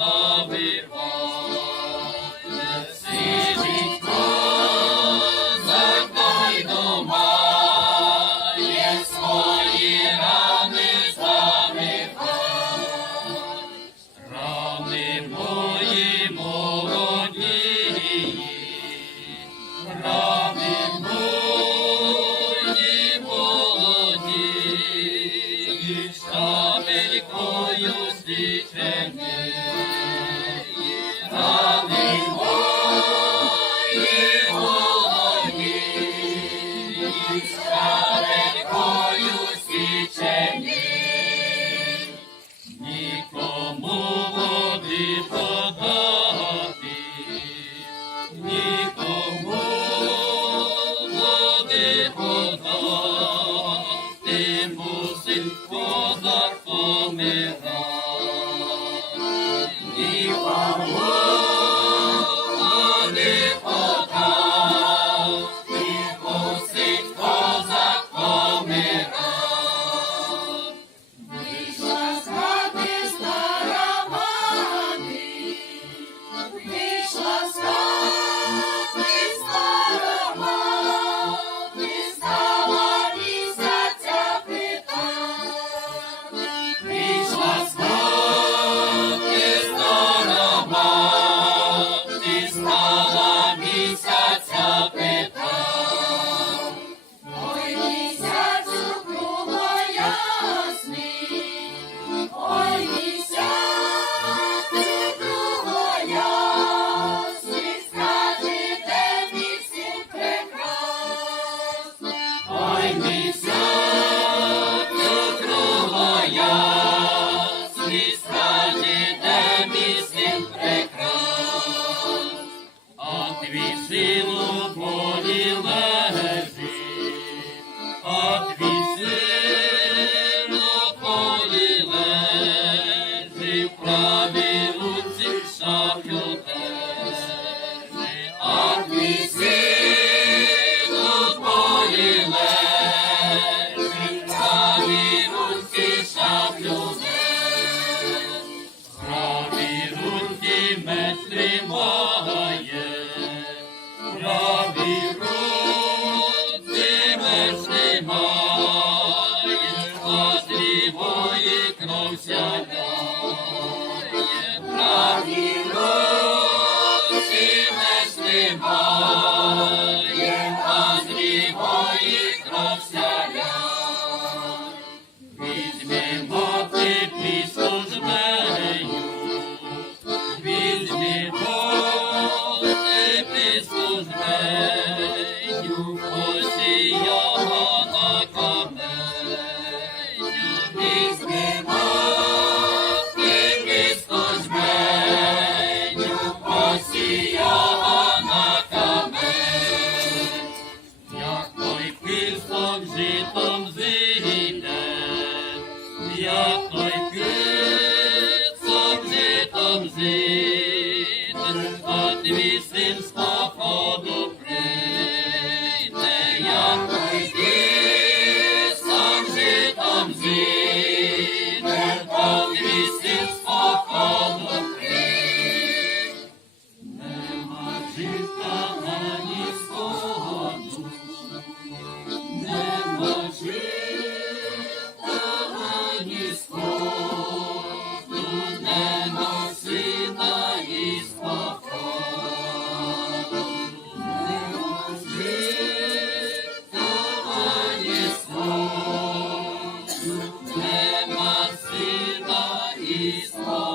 завиває, сидить козак та й домає, свої рани завиває. Рани мої молоді, рани мої молоді, шабелькою стічені. Рани мої молоді, шабелькою стічені. Нікому води подати, нікому води подати, мусить козак помирати. Нікому води подати, мусить козак помирати. Вийшла з хати стара мати, вийшла з хати стара мати, стала місяця питати. Вийшла з хати стара мати, стала місяця питати. Ой, місяцю круглоясний, ой, місяцю круглоясний, скажи, де мій син прекрасний. Ой, місяцю круглоясний, скажи, де мій син прекрасний. А твій син у полі лежить, а твій син у полі лежить, в правій руці шаблю держить. А твій син у полі лежить, в правій руці шаблю держить. В правій руці меч тримає, в правій руці меч тримає, а з лівої кров сяляє. В правій руці меч тримає, а з лівої кров сяляє. Візьмемо ти пісню з нею, візьмемо ти пісню з нею, посіяна каменю. Візьмемо ти пісню з нею, посіяна каменю. Як той пісок житом зійде, як той пісок житом зійде, а твій син з походу прийде. Як той пісок житом зійде, а твій син з походу прийде. Нема жита ані сходу, нема жита ані сходу, нема сина і спокою. Нема жита ані сходу, нема сина і спокою.